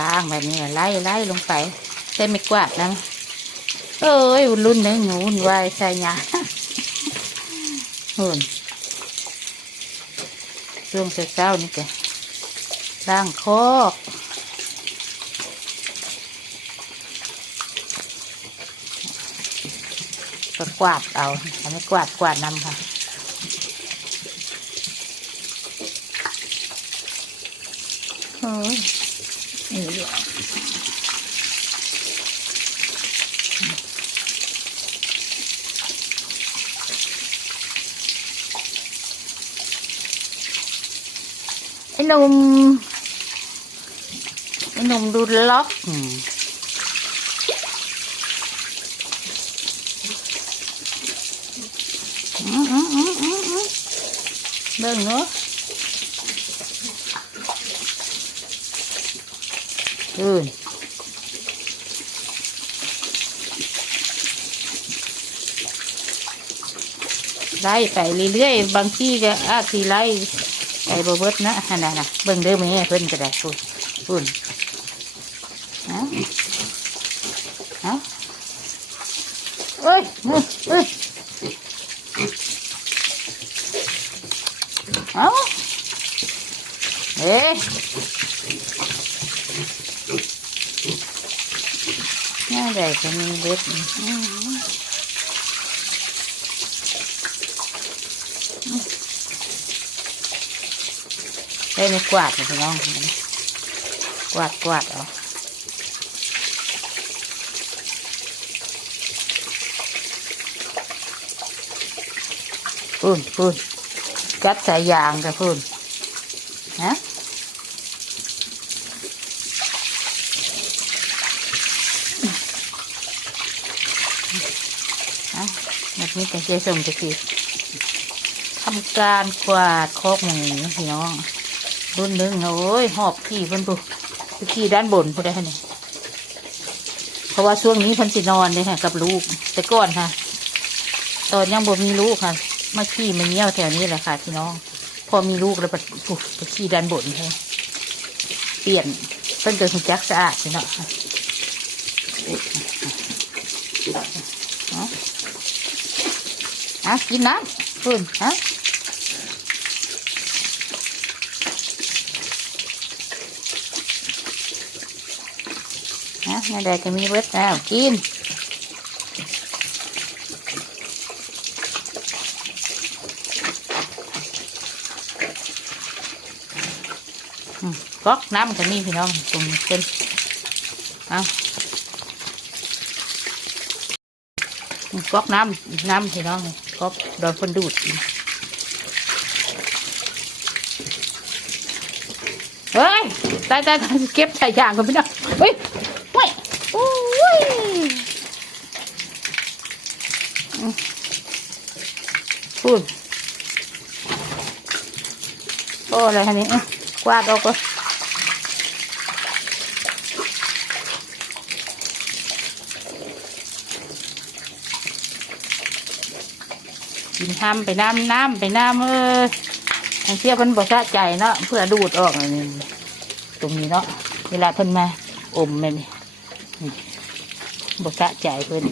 ล้างแบบนี้ไล่ไล่ลงไปใส่ไม่กวาดนะเอ้ยรุ่นหนึงวุ่นวายใส่ยาหุ่นช่วงเช้าๆนี่แกล้างคอกก็กวาดเอาทำให้กวาดกวาดนำค่ะโอ้ย ไอ้หนุ่มไอ้หนุ่มดูล็อกอืมอืมอืมอืมอืมอืมเบิ่งเนาะ อืนไล่ไปเรื่อยๆ บางที่ก็อาจสีไล่ไปบเบิดนะฮะนะนะเบิ่งเด้อแม่เพิ่นก็ได้พูดพูดเอาเอาเอ้ยเอ้ยเอ้ยเอาเอ๊ะ ง่ายได้ก็มีเบ็ดอืมได้ไม่กวาดเลยพี่น้อง กวาดกวาดเอาพูนพูนกัดสายยางกับพูนฮะ นี้ก็จะส่งจะกี่ทำการกวาดคอกหมูพี่น้องรุ่นหนึงโอ้ยหอบขี่เพิ่นปุ๊ไปขี่ด้านบนพูดได้ไหมเพราะว่าช่วงนี้เพิ่นสินอนเลยค่ะ กับลูก แต่ก่อนค่ะ ตอนยังบ่มีลูกค่ะ มาขี่มาเงี้ยวแถวนี้แหละค่ะพี่น้อง พอมีลูกแล้วปุ๊บไปขี่ด้านบนเลยเปลี่ยนเพิ่นเกิดหุ่นจักสะอาดพี่น้อง ฮะกินน้ำคุณฮะฮะไม่ได้ก็มีเบิดแล้วกินก๊อกน้ำก็มีพี่น้องตรงเป็นเอา ก๊อกน้ำน้ำพี่น้องก๊อกโดนคนดูดเฮ้ยตายตายตายเก็บใส่ยางกันพี่น้องเฮ้ยเฮ้ยโอ้ยพูดโอ้อะไรคะนี่อะกวาดออกก็ กินทำไปน้ำน้ำไปน้ำเออทางเที่ยวเพิ่นบอกสะใจเนาะเพื่อดูดออกอันนี้ตรงนี้เนาะเวลาเพิ่นมาอมแม่นี่นี่บอกสะใจเพิ่น